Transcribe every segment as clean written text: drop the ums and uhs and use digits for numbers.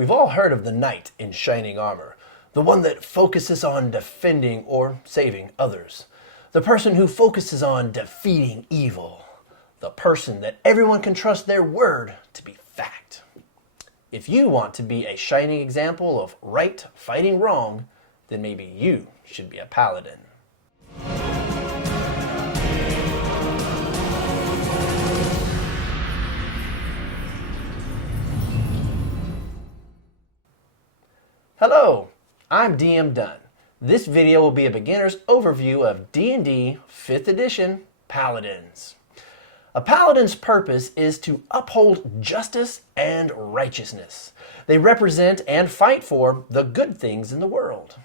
We've all heard of the knight in shining armor, the one that focuses on defending or saving others, the person who focuses on defeating evil, the person that everyone can trust their word to be fact. If you want to be a shining example of right fighting wrong, then maybe you should be a paladin. Hello, I'm DM Dunn. This video will be a beginner's overview of D&D 5th edition Paladins. A paladin's purpose is to uphold justice and righteousness. They represent and fight for the good things in the world.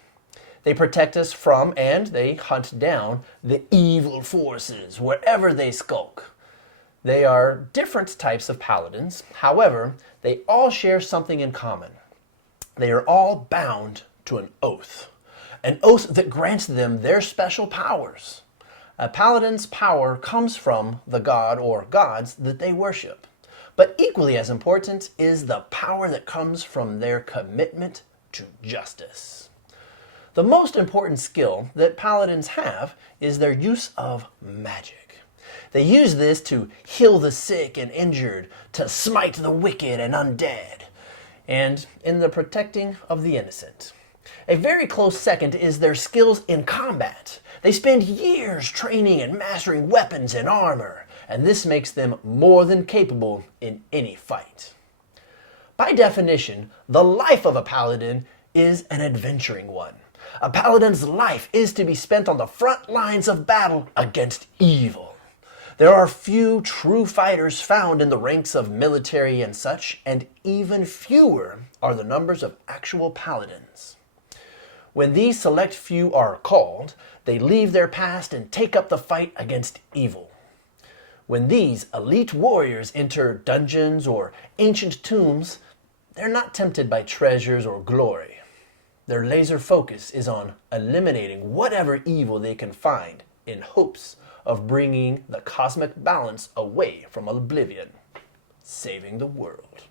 They protect us from and they hunt down the evil forces wherever they skulk. They are different types of paladins. However, they all share something in common. They are all bound to an oath that grants them their special powers. A paladin's power comes from the god or gods that they worship. But equally as important is the power that comes from their commitment to justice. The most important skill that paladins have is their use of magic. They use this to heal the sick and injured, to smite the wicked and undead, and in the protecting of the innocent. A very close second is their skills in combat. They spend years training and mastering weapons and armor, and this makes them more than capable in any fight. By definition, the life of a paladin is an adventuring one. A paladin's life is to be spent on the front lines of battle against evil. There are few true fighters found in the ranks of military and such, and even fewer are the numbers of actual paladins. When these select few are called, they leave their past and take up the fight against evil. When these elite warriors enter dungeons or ancient tombs, they're not tempted by treasures or glory. Their laser focus is on eliminating whatever evil they can find in hopes of bringing the cosmic balance away from oblivion, saving the world.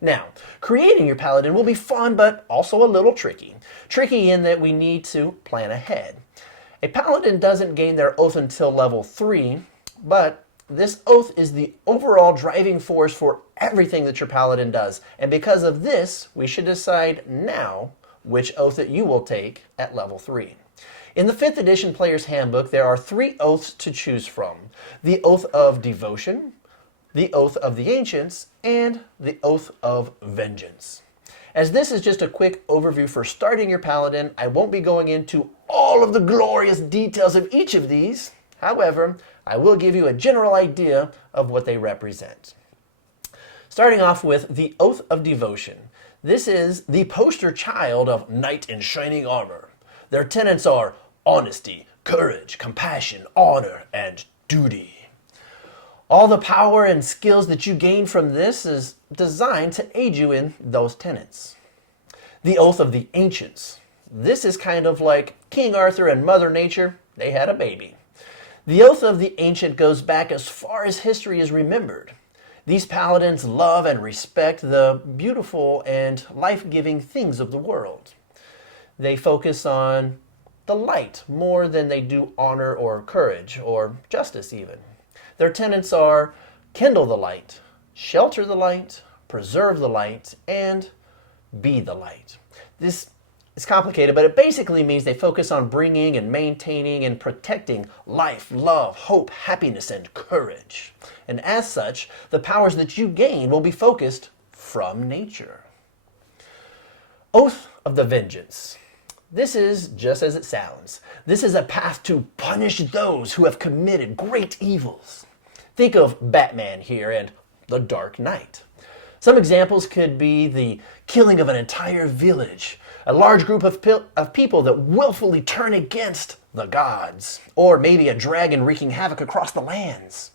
Now, creating your paladin will be fun, but also a little tricky. Tricky in that we need to plan ahead. A paladin doesn't gain their oath until level 3, but this oath is the overall driving force for everything that your paladin does. And because of this, we should decide now which oath that you will take at level 3. In the 5th edition Player's Handbook, there are 3 oaths to choose from: the Oath of Devotion, the Oath of the Ancients, and the Oath of Vengeance. As this is just a quick overview for starting your paladin, I won't be going into all of the glorious details of each of these. However, I will give you a general idea of what they represent. Starting off with the Oath of Devotion. This is the poster child of Knight in Shining Armor. Their tenets are honesty, courage, compassion, honor, and duty. All the power and skills that you gain from this is designed to aid you in those tenets. The Oath of the Ancients. This is kind of like King Arthur and Mother Nature. They had a baby. The Oath of the Ancient goes back as far as history is remembered. These paladins love and respect the beautiful and life-giving things of the world. They focus on the light more than they do honor or courage or justice even. Their tenets are kindle the light, shelter the light, preserve the light, and be the light. This is complicated, but it basically means they focus on bringing and maintaining and protecting life, love, hope, happiness, and courage. And as such, the powers that you gain will be focused from nature. Oath of the Vengeance. This is just as it sounds. This is a path to punish those who have committed great evils. Think of Batman here and the Dark Knight. Some examples could be the killing of an entire village, a large group of people that willfully turn against the gods, or maybe a dragon wreaking havoc across the lands.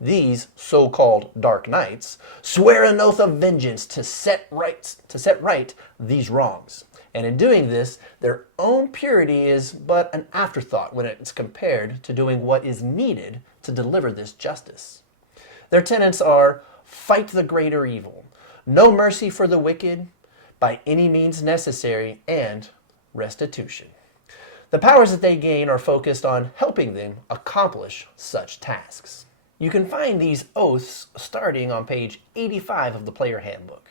These so-called Dark Knights swear an oath of vengeance to set right these wrongs. And in doing this, their own purity is but an afterthought when it's compared to doing what is needed to deliver this justice. Their tenets are fight the greater evil, no mercy for the wicked, by any means necessary, and restitution. The powers that they gain are focused on helping them accomplish such tasks. You can find these oaths starting on page 85 of the player handbook.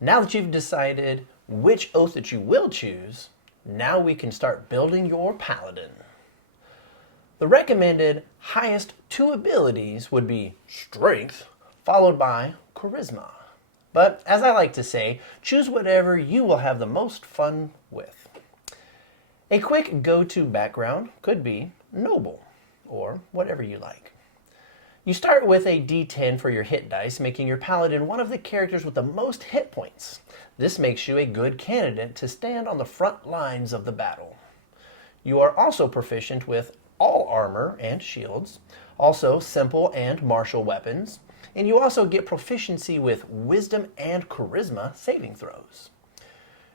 Now that you've decided which oath that you will choose, now we can start building your Paladin. The recommended highest two abilities would be Strength, followed by Charisma. But as I like to say, choose whatever you will have the most fun with. A quick go-to background could be Noble, or whatever you like. You start with a D10 for your hit dice, making your Paladin one of the characters with the most hit points. This makes you a good candidate to stand on the front lines of the battle. You are also proficient with all armor and shields, also simple and martial weapons, and you also get proficiency with wisdom and charisma saving throws.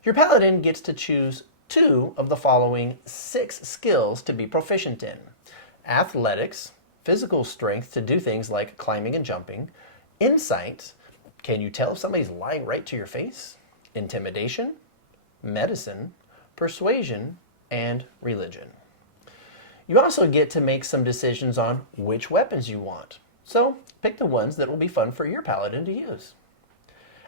Your Paladin gets to choose 2 of the following 6 skills to be proficient in: athletics, physical strength to do things like climbing and jumping, insight, can you tell if somebody's lying right to your face, intimidation, medicine, persuasion, and religion. You also get to make some decisions on which weapons you want, so pick the ones that will be fun for your Paladin to use.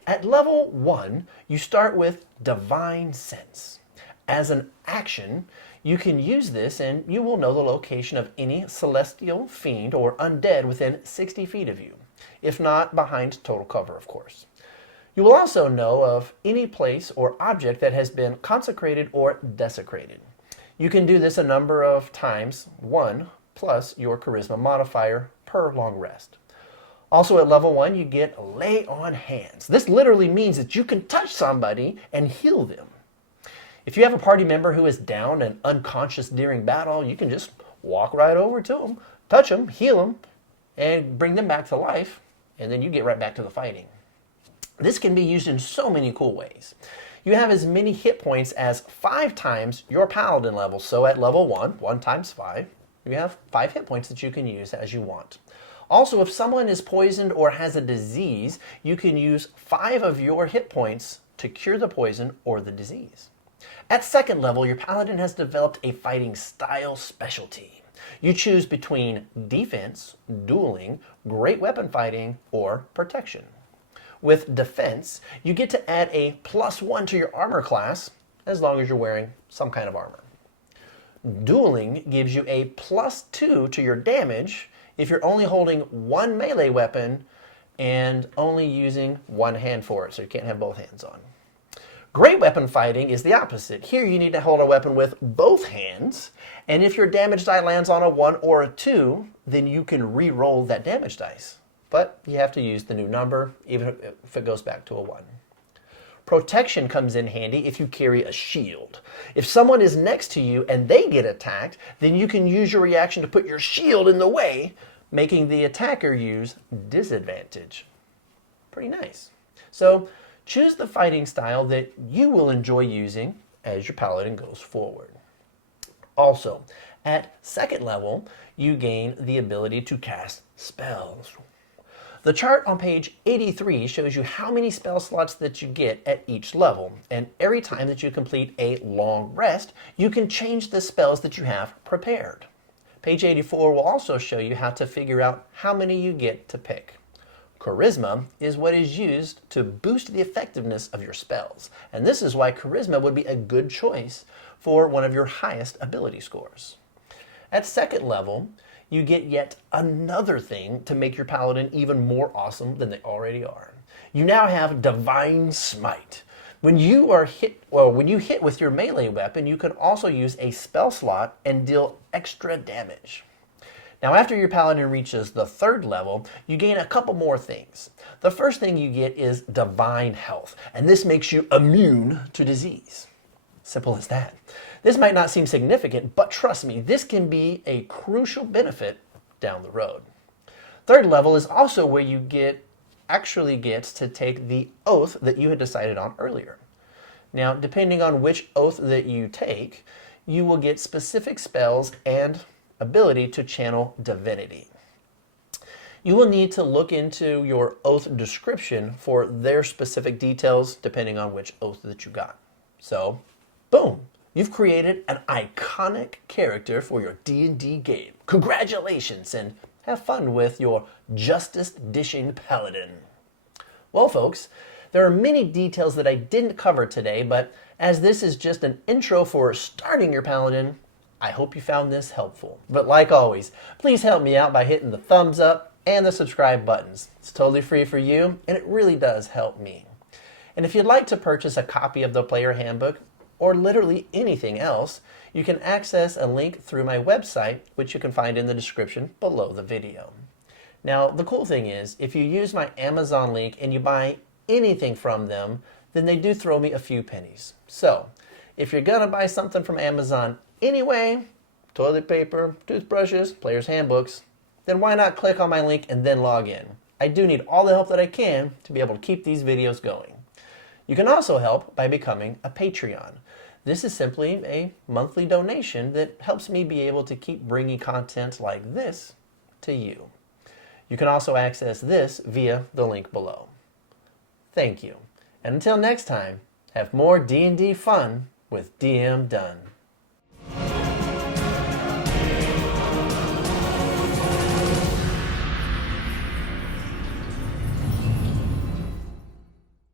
At level 1, you start with Divine Sense. As an action, you can use this and you will know the location of any celestial, fiend, or undead within 60 feet of you, if not behind total cover, of course. You will also know of any place or object that has been consecrated or desecrated. You can do this a number of times, 1 plus your charisma modifier per long rest. Also at level 1, you get Lay on Hands. This literally means that you can touch somebody and heal them. If you have a party member who is down and unconscious during battle, you can just walk right over to them, touch them, heal them, and bring them back to life, and then you get right back to the fighting. This can be used in so many cool ways. You have as many hit points as 5 times your Paladin level, so at level 1 times 5, you have 5 hit points that you can use as you want. Also, if someone is poisoned or has a disease, you can use 5 of your hit points to cure the poison or the disease. At 2nd level, your Paladin has developed a fighting style specialty. You choose between defense, dueling, great weapon fighting, or protection. With defense, you get to add a +1 to your armor class, as long as you're wearing some kind of armor. Dueling gives you a +2 to your damage if you're only holding 1 melee weapon and only using 1 hand for it, so you can't have both hands on. Great weapon fighting is the opposite. Here you need to hold a weapon with both hands, and if your damage die lands on a 1 or a 2, then you can re-roll that damage dice. But you have to use the new number, even if it goes back to a 1. Protection comes in handy if you carry a shield. If someone is next to you and they get attacked, then you can use your reaction to put your shield in the way, making the attacker use disadvantage. Pretty nice. So choose the fighting style that you will enjoy using as your Paladin goes forward. Also, at 2nd level, you gain the ability to cast spells. The chart on page 83 shows you how many spell slots that you get at each level, and every time that you complete a long rest, you can change the spells that you have prepared. Page 84 will also show you how to figure out how many you get to pick. Charisma is what is used to boost the effectiveness of your spells, and this is why Charisma would be a good choice for one of your highest ability scores. At 2nd level, you get yet another thing to make your Paladin even more awesome than they already are. You now have Divine Smite. When you hit with your melee weapon, you can also use a spell slot and deal extra damage. Now, after your Paladin reaches the 3rd level, you gain a couple more things. The first thing you get is Divine Health, and this makes you immune to disease. Simple as that. This might not seem significant, but trust me, this can be a crucial benefit down the road. 3rd level is also where you actually get to take the oath that you had decided on earlier. Now, depending on which oath that you take, you will get specific spells and ability to channel divinity. You will need to look into your oath description for their specific details depending on which oath that you got. So, boom! You've created an iconic character for your D&D game. Congratulations, and have fun with your Justice Dishing Paladin. Well, folks, there are many details that I didn't cover today, but as this is just an intro for starting your Paladin, I hope you found this helpful. But like always, please help me out by hitting the thumbs up and the subscribe buttons. It's totally free for you, and it really does help me. And if you'd like to purchase a copy of the Player Handbook, or literally anything else, you can access a link through my website, which you can find in the description below the video. Now, the cool thing is, if you use my Amazon link and you buy anything from them, then they do throw me a few pennies. So, if you're gonna buy something from Amazon anyway, toilet paper, toothbrushes, players' handbooks, then why not click on my link and then log in? I do need all the help that I can to be able to keep these videos going. You can also help by becoming a Patreon. This is simply a monthly donation that helps me be able to keep bringing content like this to you. You can also access this via the link below. Thank you. And until next time, have more D&D fun with DM Dunn.